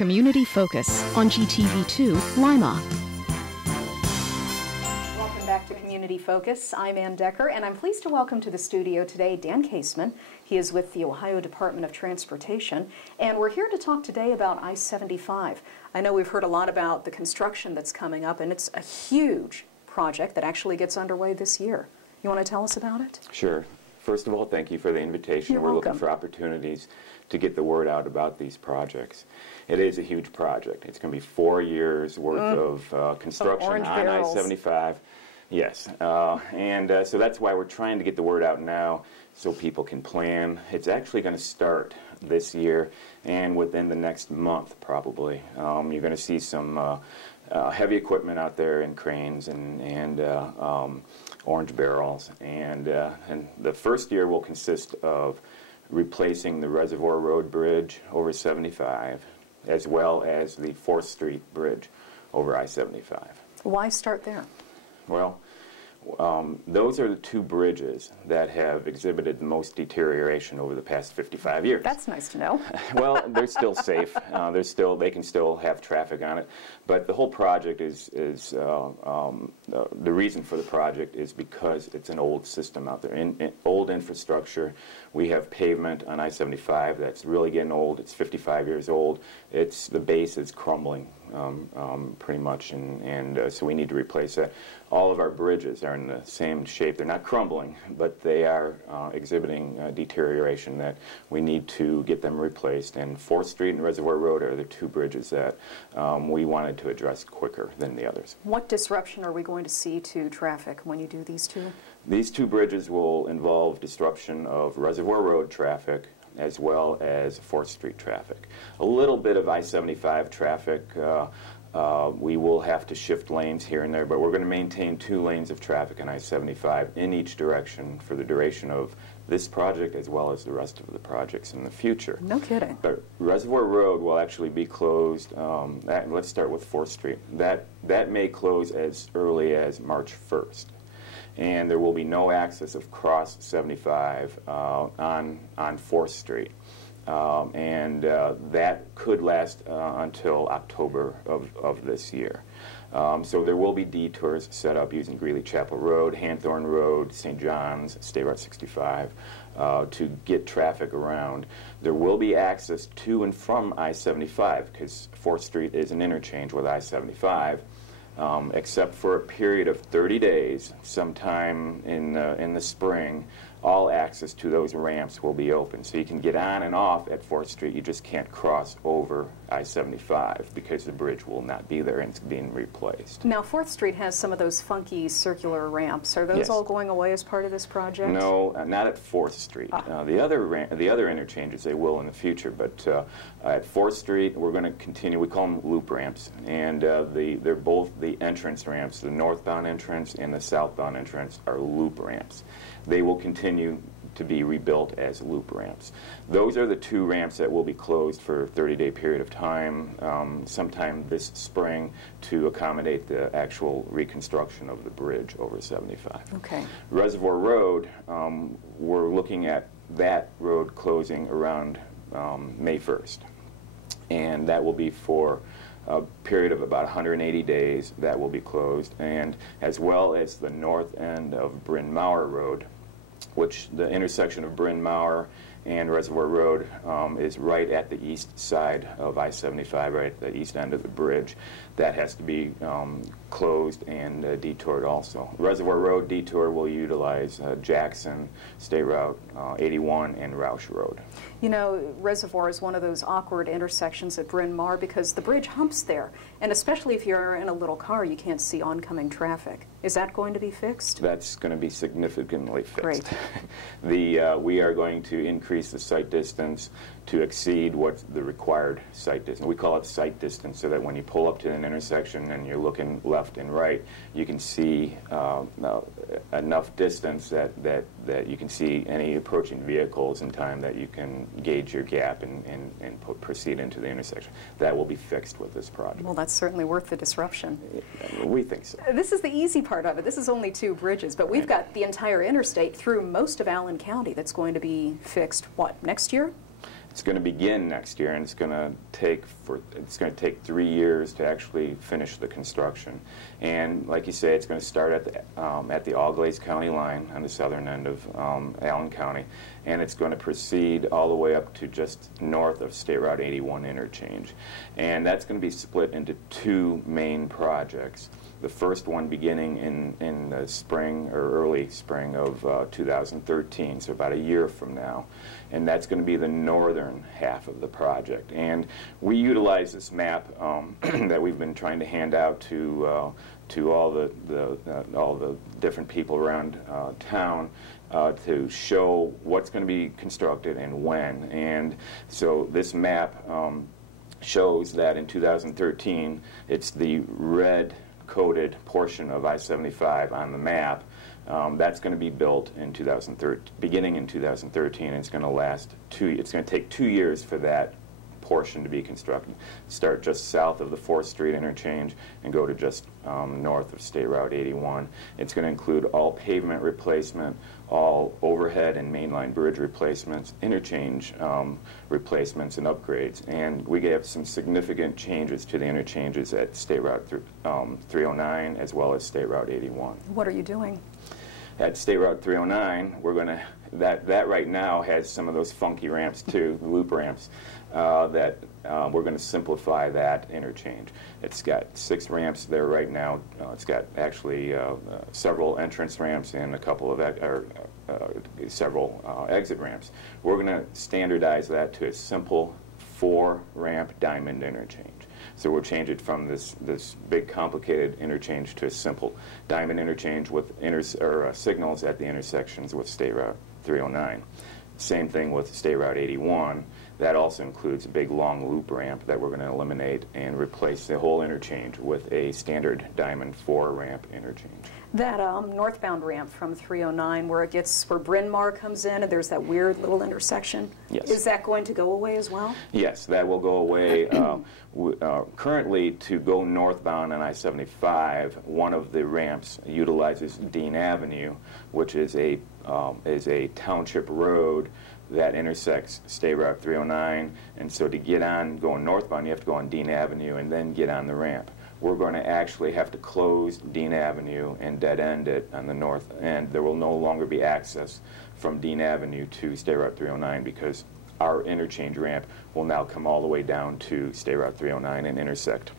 Community Focus on GTV2 Lima. Welcome back to Community Focus. I'm Ann Decker, and I'm pleased to welcome to the studio today Dan Kaseman. He is with the Ohio Department of Transportation, and we're here to talk today about I-75. I know we've heard a lot about the construction that's coming up, and it's a huge project that actually gets underway this year. You want to tell us about it? Sure. First of all, thank you for the invitation. You're We're welcome. looking for opportunities to get the word out about these projects. It is a huge project. It's going to be 4 years worth of construction on I-75. Yes, so that's why we're trying to get the word out now so people can plan. It's actually going to start this year and within the next month probably. You're going to see some heavy equipment out there in cranes and orange barrels. And the first year will consist of replacing the Reservoir Road Bridge over 75 as well as the 4th Street Bridge over I-75. Why start there? Well, those are the two bridges that have exhibited the most deterioration over the past 55 years. That's nice to know. Well, they're still safe. They can still have traffic on it. But the whole project the reason for the project is because it's an old system out there, old infrastructure. We have pavement on I-75 that's really getting old. It's 55 years old. The base is crumbling pretty much, and so we need to replace that. All of our bridges are in the same shape. They're not crumbling, but they are exhibiting deterioration that we need to get them replaced. And 4th Street and Reservoir Road are the two bridges that we wanted to address quicker than the others. What disruption are we going to see to traffic when you do these two? These two bridges will involve disruption of Reservoir Road traffic as well as 4th Street traffic. A little bit of I-75 traffic. We will have to shift lanes here and there, but we're going to maintain 2 lanes of traffic on I-75 in each direction for the duration of this project as well as the rest of the projects in the future. No kidding. But Reservoir Road will actually be closed. Let's start with 4th Street. That may close as early as March 1st. And there will be no access of cross 75 on 4th Street. That could last until October of this year. So there will be detours set up using Greeley Chapel Road, Hanthorne Road, St. John's, State Route 65 to get traffic around. There will be access to and from I-75 because 4th Street is an interchange with I-75. Except for a period of 30 days, sometime in the spring, all access to those ramps will be open. So you can get on and off at 4th Street. You just can't cross over I-75 because the bridge will not be there and it's being replaced. Now, 4th Street has some of those funky circular ramps. Are those Yes. all going away as part of this project? No, not at 4th Street. The other interchanges they will in the future, but at 4th Street we're going to continue. We call them loop ramps, and they're both the entrance ramps. The northbound entrance and the southbound entrance are loop ramps. They will continue to be rebuilt as loop ramps. Those are the 2 ramps that will be closed for a 30-day period of time, sometime this spring, to accommodate the actual reconstruction of the bridge over 75. Okay. Reservoir Road, we're looking at that road closing around May 1st. And that will be for a period of about 180 days that will be closed, and as well as the north end of Bryn Mawr Road, which the intersection of Bryn Mawr and Reservoir Road is right at the east side of I-75, right at the east end of the bridge. That has to be closed and detoured also. Reservoir Road detour will utilize Jackson, State Route 81, and Roush Road. You know, Reservoir is one of those awkward intersections at Bryn Mawr because the bridge humps there, and especially if you're in a little car, you can't see oncoming traffic. Is that going to be fixed? That's going to be significantly fixed. Great. We are going to increase the sight distance to exceed what the required sight distance. We call it sight distance so that when you pull up to an intersection and you're looking left and right, you can see enough distance that you can see any approaching vehicles in time that you can gauge your gap and proceed into the intersection. That will be fixed with this project. Well, that's certainly worth the disruption. We think so. This is the easy part of it. This is only 2 bridges, but we've got the entire interstate through most of Allen County that's going to be fixed, what, next year? It's going to begin next year, and it's going to take 3 years to actually finish the construction. And like you say, it's going to start at the Auglaize County line on the southern end of Allen County, and it's going to proceed all the way up to just north of State Route 81 interchange. And that's going to be split into 2 main projects. The first one beginning in the spring or early spring of 2013, so about a year from now. And that's going to be the northern half of the project. And we utilize this map that we've been trying to hand out to all the different people around town to show what's going to be constructed and when. And so this map shows that in 2013, it's the red coded portion of I-75 on the map. That's going to be built in beginning in 2013, and it's going to last it's going to take 2 years for that portion to be constructed. Start just south of the 4th Street interchange and go to just north of State Route 81. It's going to include all pavement replacement, all overhead and mainline bridge replacements, interchange replacements and upgrades. And we have some significant changes to the interchanges at State Route 309 as well as State Route 81. What are you doing? At State Route 309, we're going to, that right now has some of those funky ramps too, the loop ramps, that we're going to simplify that interchange. It's got 6 ramps there right now. It's got actually several entrance ramps and a couple of several exit ramps. We're going to standardize that to a simple 4-ramp diamond interchange. So we'll change it from this big complicated interchange to a simple diamond interchange with signals at the intersections with State Route 309. Same thing with State Route 81. That also includes a big long loop ramp that we're going to eliminate and replace the whole interchange with a standard diamond 4-ramp interchange. That northbound ramp from 309 where Bryn Mawr comes in and there's that weird little intersection. Yes. Is that going to go away as well? Yes, that will go away. Currently, to go northbound on I-75, one of the ramps utilizes Dean Avenue, which is a township road that intersects State Route 309, and so to get on going northbound, you have to go on Dean Avenue and then get on the ramp. We're going to actually have to close Dean Avenue and dead-end it on the north end. There will no longer be access from Dean Avenue to State Route 309 because our interchange ramp will now come all the way down to State Route 309 and intersect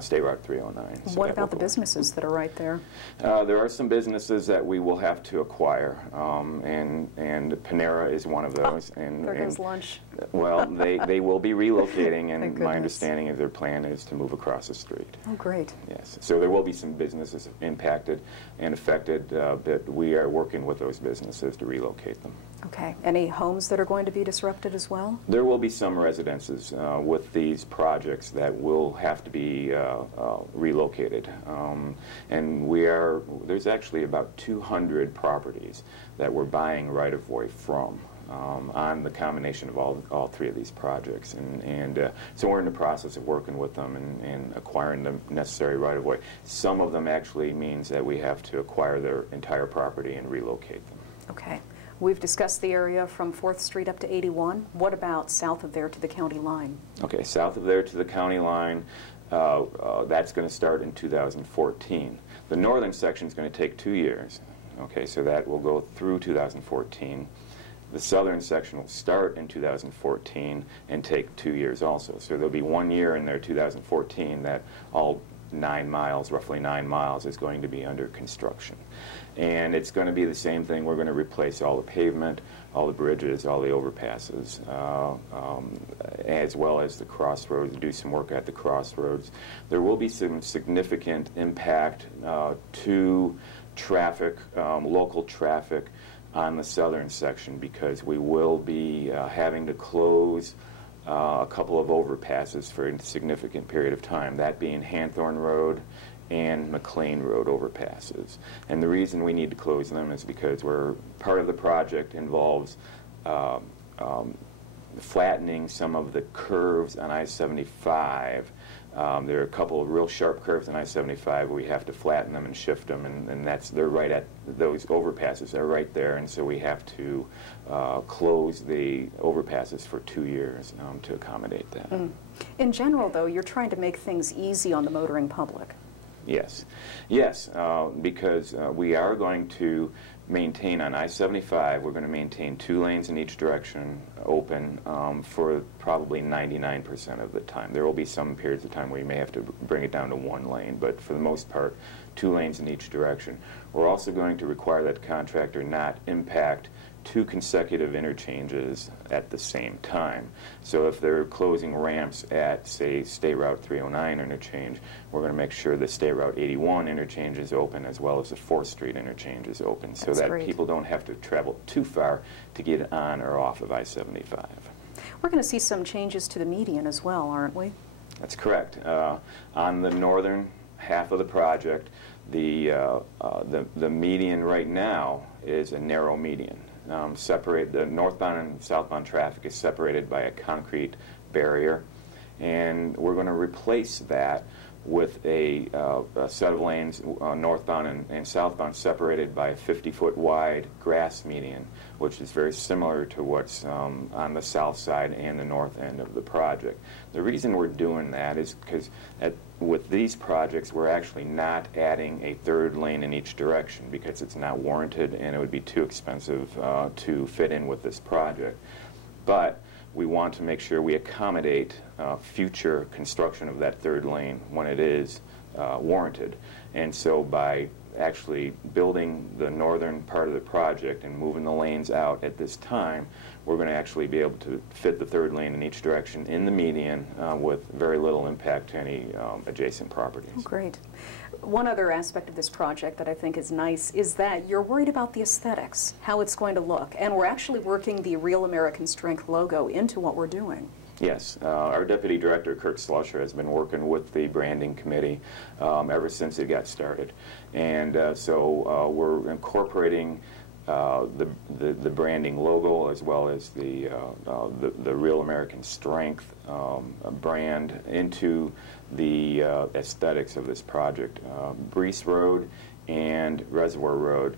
State Route 309. So what about the businesses that are right there? There are some businesses that we will have to acquire, and Panera is one of those. There goes lunch. Well, they will be relocating, and my understanding is their plan is to move across the street. Oh, great. Yes. So there will be some businesses impacted and affected, but we are working with those businesses to relocate them. Okay. Any homes that are going to be disrupted as well? There will be some residences with these projects that will have to be relocated. And there's actually about 200 properties that we're buying right-of-way from on the combination of all 3 of these projects. And so we're in the process of working with them and acquiring the necessary right-of-way. Some of them actually means that we have to acquire their entire property and relocate them. Okay. We've discussed the area from 4th Street up to 81. What about south of there to the county line? Okay, south of there to the county line, that's going to start in 2014. The northern section is going to take 2 years. Okay, so that will go through 2014. The southern section will start in 2014 and take 2 years also. So there'll be 1 year in there, 2014, that all 9 miles, roughly 9 miles, is going to be under construction. And it's going to be the same thing. We're going to replace all the pavement, all the bridges, all the overpasses, as well as the crossroads, do some work at the crossroads. There will be some significant impact to traffic, local traffic, on the southern section because we will be having to close a couple of overpasses for a significant period of time, that being Hanthorne Road and McLean Road overpasses. And the reason we need to close them is because part of the project involves flattening some of the curves on I-75. There are a couple of real sharp curves on I-75 where we have to flatten them and shift them, and they're right at, those overpasses are right there, and so we have to close the overpasses for 2 years to accommodate that. In general, though, you're trying to make things easy on the motoring public. Yes, yes, because we are going to maintain on I-75, we're going to maintain 2 lanes in each direction open for probably 99% of the time. There will be some periods of time where you may have to bring it down to 1 lane, but for the most part, 2 lanes in each direction. We're also going to require that the contractor not impact 2 consecutive interchanges at the same time. So if they're closing ramps at, say, State Route 309 interchange, we're going to make sure the State Route 81 interchange is open as well as the 4th Street interchange is open, so that people don't have to travel too far to get on or off of I-75. We're going to see some changes to the median as well, aren't we? That's correct. On the northern half of the project, the median right now is a narrow median. The northbound and southbound traffic is separated by a concrete barrier, and we're going to replace that with a set of lanes northbound and southbound separated by a 50-foot wide grass median, which is very similar to what's on the south side and the north end of the project. The reason we're doing that is because with these projects we're actually not adding a 3rd lane in each direction because it's not warranted and it would be too expensive to fit in with this project. But we want to make sure we accommodate future construction of that 3rd lane when it is warranted. And so by actually building the northern part of the project and moving the lanes out at this time, we're going to actually be able to fit the 3rd lane in each direction in the median with very little impact to any adjacent properties. Oh, great. One other aspect of this project that I think is nice is that you're worried about the aesthetics, how it's going to look, and we're actually working the Real American Strength logo into what we're doing. Yes, our Deputy Director, Kirk Slusher, has been working with the branding committee ever since it got started. And so we're incorporating the branding logo as well as the Real American Strength brand into the aesthetics of this project. Brees Road and Reservoir Road.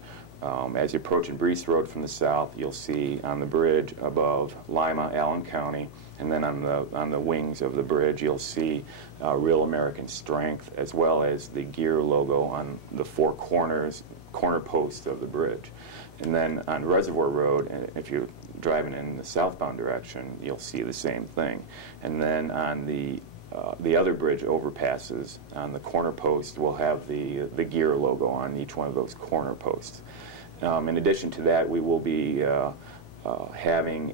As you approach Brees Road from the south, you'll see on the bridge above Lima, Allen County, and then on the wings of the bridge you'll see Real American Strength as well as the gear logo on the 4 corner posts of the bridge. And then on Reservoir Road, if you're driving in the southbound direction, you'll see the same thing. And then on the other bridge overpasses, on the corner post, we'll have the gear logo on each one of those corner posts. In addition to that, we will be having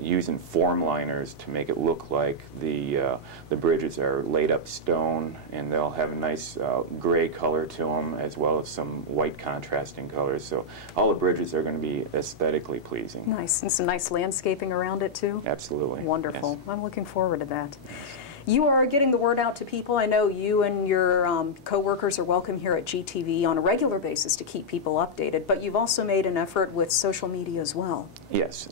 using form liners to make it look like the bridges are laid up stone, and they'll have a nice gray color to them as well as some white contrasting colors. So all the bridges are going to be aesthetically pleasing. Nice, and some nice landscaping around it too. Absolutely. Wonderful. Yes. I'm looking forward to that. You are getting the word out to people. I know you and your co-workers are welcome here at GTV on a regular basis to keep people updated, but you've also made an effort with social media as well. Yes.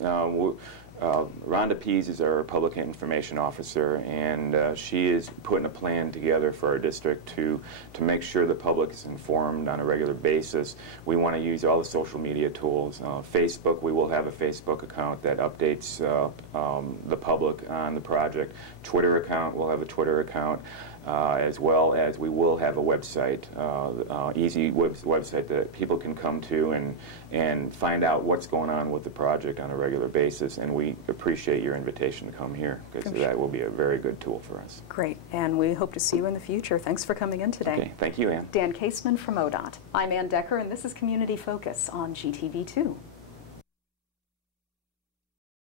Rhonda Pease is our Public Information Officer, and she is putting a plan together for our district to make sure the public is informed on a regular basis. We want to use all the social media tools. Facebook, we will have a Facebook account that updates the public on the project. Twitter account, we'll have a Twitter account. As well as we will have a website, easy website that people can come to and find out what's going on with the project on a regular basis. And we appreciate your invitation to come here because that will be a very good tool for us. Great, and we hope to see you in the future. Thanks for coming in today. Okay, thank you, Ann. Dan Kaseman from ODOT. I'm Ann Decker, and this is Community Focus on GTV2.